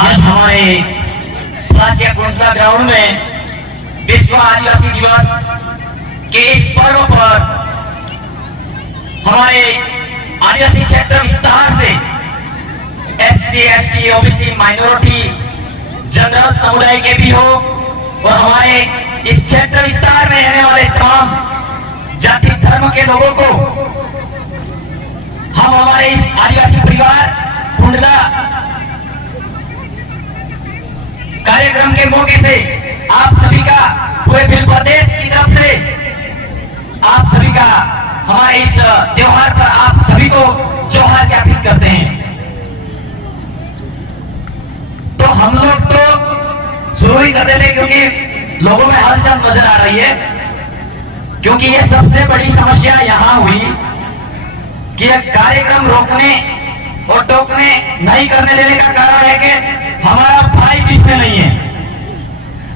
आज हमारे fascia Kundla ground में विश्व आदिवासी दिवस के इस पर्व पर हमारे आदिवासी क्षेत्र विस्तार से SC, ST, OBC, minority, general समुदाय के भी हो और हमारे इस क्षेत्र विस्तार में रहने वाले तमाम जाति धर्म के लोगों को हम हमारे इस आदिवासी परिवार कुंडला कार्यक्रम के मौके से आप सभी का पूरे भिल प्रदेश की तरफ से आप सभी का हमारे इस त्योहार पर आप सभी को जोहार ज्ञापित करते हैं। तो हम लोग तो शुरू ही कर देते क्योंकि लोगों में हलचल नजर आ रही है, क्योंकि ये सबसे बड़ी समस्या यहां हुई कि कार्यक्रम रोकने और टोकने नहीं करने देने का कारण है कि हमारा भाई बीच में नहीं है।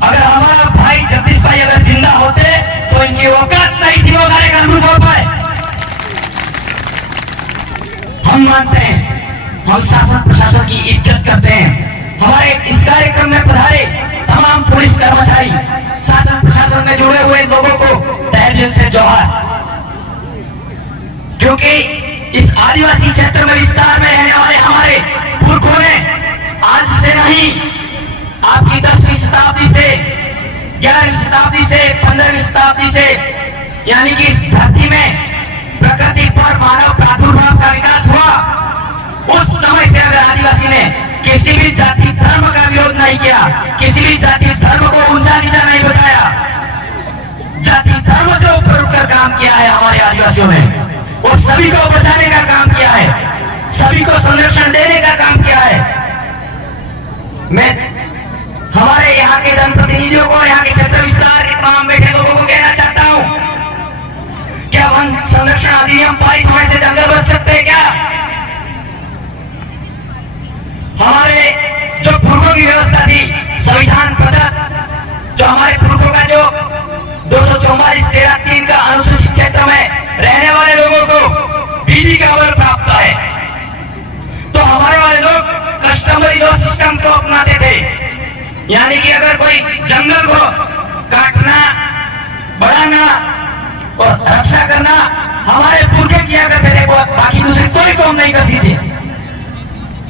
अगर हमारा भाई जगदीश भाई अगर जिंदा होते तो इनकी औकात नहीं थी वो कार्यक्रम रुक हो पाए। हम मानते हैं, हम शासन प्रशासन की इज्जत करते हैं। हमारे इस कार्यक्रम में पधारे तमाम पुलिस कर्मचारी, शासन प्रशासन में जुड़े हुए लोगों को तहे दिल से जोहार, क्योंकि इस आदिवासी क्षेत्र में विस्तार में रहने वाले हमारे पुरखों ने आज से नहीं, आपकी 10वीं शताब्दी से, 11वीं शताब्दी से, 15वीं शताब्दी से, यानी कि इस धरती में प्रकृति पर मानव प्रादुर्भाव का विकास हुआ, उस समय से अगर आदिवासी ने किसी भी जाति धर्म का विरोध नहीं किया, किसी भी जाति धर्म को ऊंचा नीचा नहीं बताया, जाति धर्म जो ऊपर उठकर काम किया है हमारे आदिवासियों ने, वो सभी को बचाने का काम किया है, सभी को संरक्षण देने का काम किया है। मैं हमारे यहाँ के जनप्रतिनिधियों को, यहाँ के क्षेत्र विस्तार के तमाम बैठे लोगों को कहना चाहता हूँ, क्या वन संरक्षण अधिनियम पारित होने से जंगल बच सकते हैं क्या? हमारे जो पुरखों की व्यवस्था थी, संविधान प्रदत्त, जो हमारे पुरखों का जो 244(13)(3) का अनुसूचित क्षेत्र में रहने वाले लोगों को विधि का बल प्राप्त है, तो हमारे वाले लोग कस्टमरी लॉ सिस्टम को अपनाते थे। यानी कि अगर कोई जंगल को काटना, बढ़ाना और रक्षा करना हमारे पुरखे किया करते थे, बाकी दूसरी कोई कौम नहीं करती थी।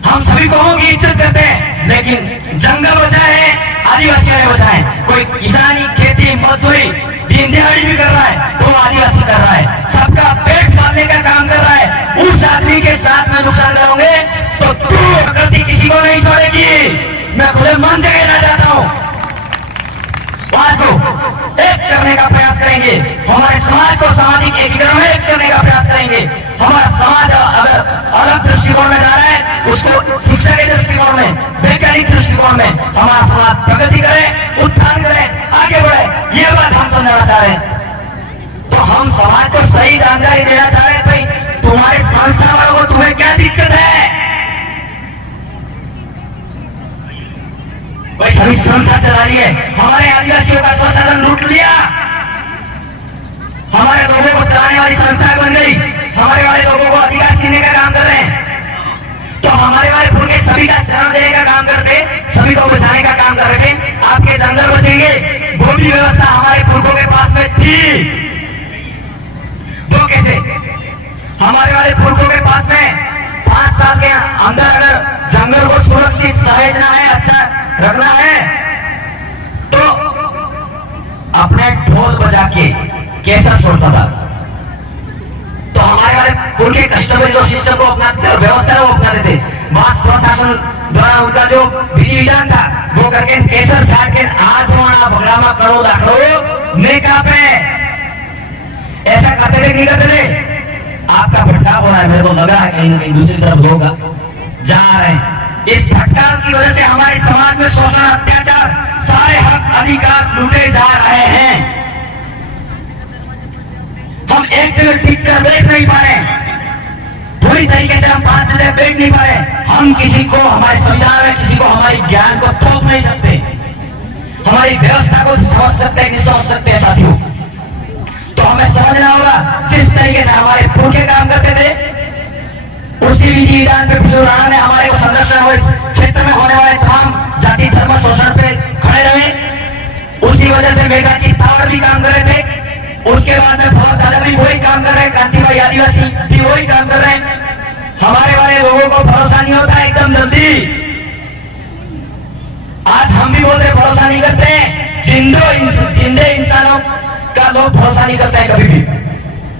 हम सभी कौमों की इज्जत करते हैं, लेकिन जंगल बचाए हैं आदिवासियों ने बचाए। कोई किसानी, खेती, मजदूरी, दिन दिहाड़ी भी कर रहा है तो आदिवासी कर रहा है, सबका पेट पालने का काम कर रहा है। उस आदमी के साथ में नुकसान करोगे तो तू प्रकृति किसी को नहीं छोड़ेगी। मैं खुले मन से कहना चाहता हूँ, आज को एक करने का प्रयास करेंगे, हमारे समाज को सामाजिक एकीकरण में एक करने का प्रयास करेंगे। हमारा समाज अगर अलग दृष्टिकोण में जा रहा है, उसको शिक्षा के दृष्टिकोण में, वैज्ञानिक दृष्टिकोण में हमारा समाज प्रगति करे, उत्थान करे, आगे बढ़े, ये बात हम समझाना चाह रहे हैं। तो हम समाज को सही जानकारी देना चाह रहे हैं, भाई तुम्हारे संस्था वालों को तुम्हें क्या दिक्कत है? भाई सभी संस्था चला रही है, हमारे आदिवासियों का स्वशासन लूट लिया, हमारे लोगों को चलाने वाली संस्था बन गई, हमारे वाले लोगों को अधिकार छीनने का काम कर रहे हैं। तो हमारे वाले पुरखे सभी का शरण देने का काम करते, सभी को बचाने का काम कर रहे थे। आपके जंगल बचेंगे, वो भी व्यवस्था हमारे पुरखों के पास में थी। वो कैसे? हमारे वाले पुरखों के पास में 5 साल के अंदर अगर जंगल को सुरक्षित सहेजना है, अच्छा रखना है, तो अपने ढोल बजा के कैसा छोड़ता था। तो हमारे वाले पुरखे कस्टमरी लॉ सिस्टम को अपनाते थे और व्यवस्था को अपनाते थे। वहां स्वशासन द्वारा उनका जो विधि विधान था वो करके केसर छाट के आज होना भगड़ामा करो दाखलो नेका पे ऐसा करते थे, नहीं करते थे? आपका भटकाव हो रहा है, मेरे को लगा है कहीं ना कहीं दूसरी तरफ लोग जा रहे हैं। इस भटकाव की वजह से हमारे समाज में शोषण, अत्याचार, सारे हक अधिकार लूटे जा रहे हैं। हम एक जगह टिक कर बैठ नहीं पा रहे, पूरी तरीके से हम बात बैठ नहीं पा रहे। हम किसी को हमारे संविधान में किसी को हमारे ज्ञान को थोप नहीं सकते, हमारी व्यवस्था को समझ सकते हैं कि समझ सकते हैं साथियों। तो हमें समझना होगा, जिस तरीके से हमारे पुरखे काम करते थे उसी विधि विधान पे फिर राणा ने हमारे को संरक्षण क्षेत्र में होने वाले तमाम का शोषण पे खड़े रहे। उसी वजह से मेघाजी टावर भी काम कर रहे थे। उसके बाद में भगत दादा भी वही काम कर रहे हैं, कांतिभाई आदिवासी भी वही काम कर रहे हैं। हमारे वाले लोगों को भरोसा नहीं होता एकदम जल्दी। आज हम भी बोल रहे भरोसा नहीं करते हैं, जिंदे इंसानों का लोग भरोसा नहीं करते हैं कभी भी।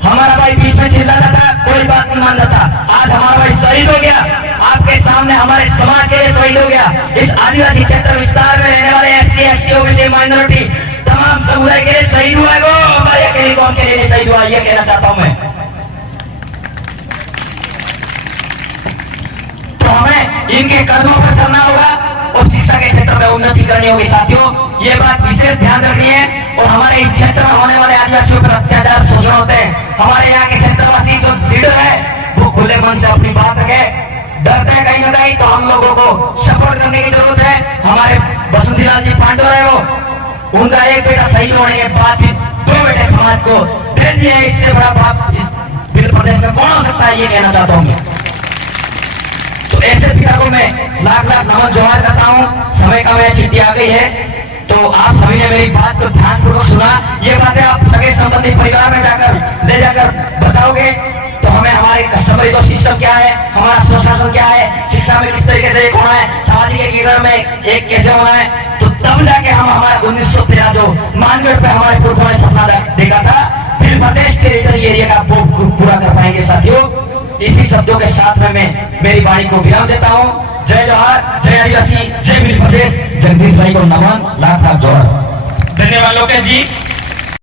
हमारा भाई बीच में चिल्लाता था, कोई बात नहीं मानता था। आज हमारा भाई शहीद हो गया, आपके सामने हमारे समाज के लिए शहीद हो गया। इस आदिवासी क्षेत्र विस्तार में रहने वाले SC ST ओबीसी माइनॉरिटी तमाम समुदाय के लिए शहीद हुआ है। वो हमारे अकेले कौन के लिए नहीं शहीद हुआ, ये कहना चाहता हूं मैं। तो हमें इनके कदमों पर चलना होगा और शिक्षा के क्षेत्र में उन्नति करनी होगी। साथियों, ये बात विशेष ध्यान रखनी है। और हमारे इस क्षेत्र में होने वाले आदिवासियों पर अत्याचार शोषण होते हैं। हमारे यहाँ के क्षेत्रवासी जो लीडर है वो खुले मन से अपनी बात रखे, डरते हैं कहीं ना कहीं, तो हम लोगों को सपोर्ट करने की जरूरत है। हमारे बसंतीलाल जी पांडो है, वो उनका एक बेटा शहीद होने के बाद भी 2 बेटे समाज को दे दिए। इससे बड़ा बाप इस प्रदेश में कौन हो सकता है, ये कहना चाहता हूँ मैं। तो ऐसे पिता को मैं लाख लाख नमन जोहार करता हूँ। समय का मैं चिट्ठी आ गई है, तो आप सभी ने मेरी बात को ध्यानपूर्वक सुना। ये बातें आप सगे संबंधी परिवार में जाकर ले जाकर बताओगे तो हमें हमारे कस्टमर इको सिस्टम क्या है, हमारा स्वशासन क्या है, शिक्षा में किस तरीके से एक होना है, सामाजिक एकीकरण में एक कैसे होना है, तो तब जाके हम हमारा 1913 जो मानगढ़ पे हमारे पुरखों ने सपना देखा था, फिर प्रदेश टेरिटरी एरिया का पूरा कर पाएंगे। साथियों, इसी शब्दों के साथ में मैं मेरी वाणी को विराम देता हूँ। जय जवाहर, जय आदिवासी, जय मिल प्रदेश। जगदीश भाई को नमन, लाख लाख जोहार। धन्यवाद लोकेश जी।